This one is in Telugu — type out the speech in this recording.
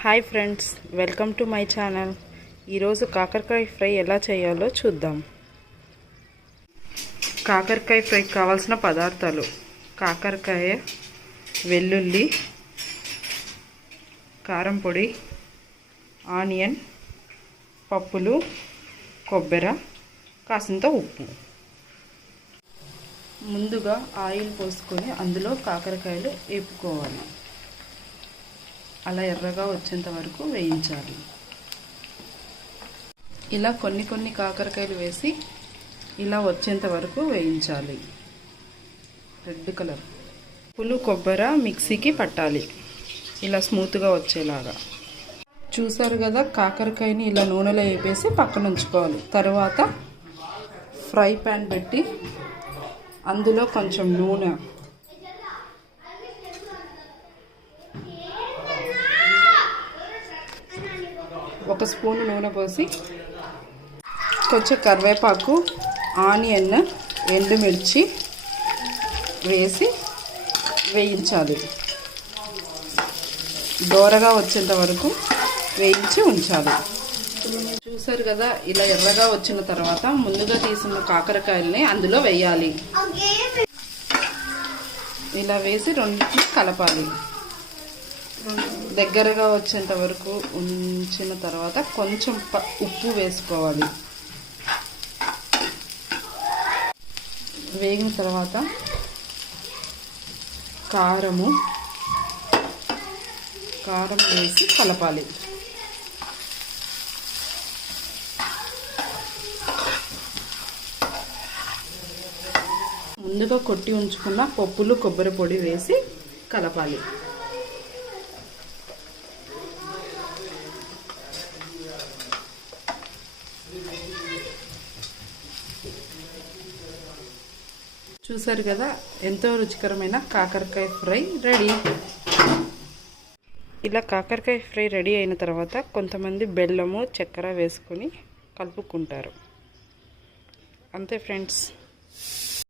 Hi friends, welcome to my channel. ఈరోజు కాకరకాయ ఫ్రై ఎలా చేయాలో చూద్దాం. కాకరకాయ ఫ్రైకి కావాల్సిన పదార్థాలు: కాకరకాయ, వెల్లుల్లి, కారం పొడి, ఆనియన్, పప్పులు, కొబ్బరి, కాసింత ఉప్పు. ముందుగా ఆయిల్ పోసుకొని అందులో కాకరకాయలు వేపుకోవాలి. అలా ఎర్రగా వచ్చేంత వరకు వేయించాలి. ఇలా కొన్ని కాకరకాయలు వేసి ఇలా వచ్చేంత వరకు వేయించాలి. Red colour. పులు కొబ్బరి మిక్సీకి పట్టాలి, ఇలా స్మూత్గా వచ్చేలాగా. చూసారు కదా, కాకరకాయని ఇలా నూనెలో వేపేసి పక్కన ఉంచుకోవాలి. తర్వాత ఫ్రై ప్యాన్ పెట్టి అందులో కొంచెం నూనె, ఒక స్పూన్ నూనె పోసి కొంచెం కరివేపాకు, ఆనియన్, ఎండుమిర్చి వేసి వేయించాలి. దోరగా వచ్చేంత వరకు వేయించి ఉంచాలి. చూసారు కదా, ఇలా ఎర్రగా వచ్చిన తర్వాత ముందుగా తీసిన కాకరకాయల్ని అందులో వేయాలి. ఇలా వేసి రెండింటిని కలపాలి. దగ్గరగా వచ్చేంత వరకు ఉంచిన తర్వాత కొంచెం ఉప్పు వేసుకోవాలి. వేగిన తర్వాత కారం వేసి కలపాలి. ముందుగా కొట్టి ఉంచుకున్న పప్పులు, కొబ్బరి పొడి వేసి కలపాలి. చూసారు కదా, ఎంతో రుచికరమైన కాకరకాయ ఫ్రై రెడీ. ఇలా కాకరకాయ ఫ్రై రెడీ అయిన తర్వాత కొంతమంది బెల్లము, చక్కెర వేసుకొని కలుపుకుంటారు. అంతే ఫ్రెండ్స్.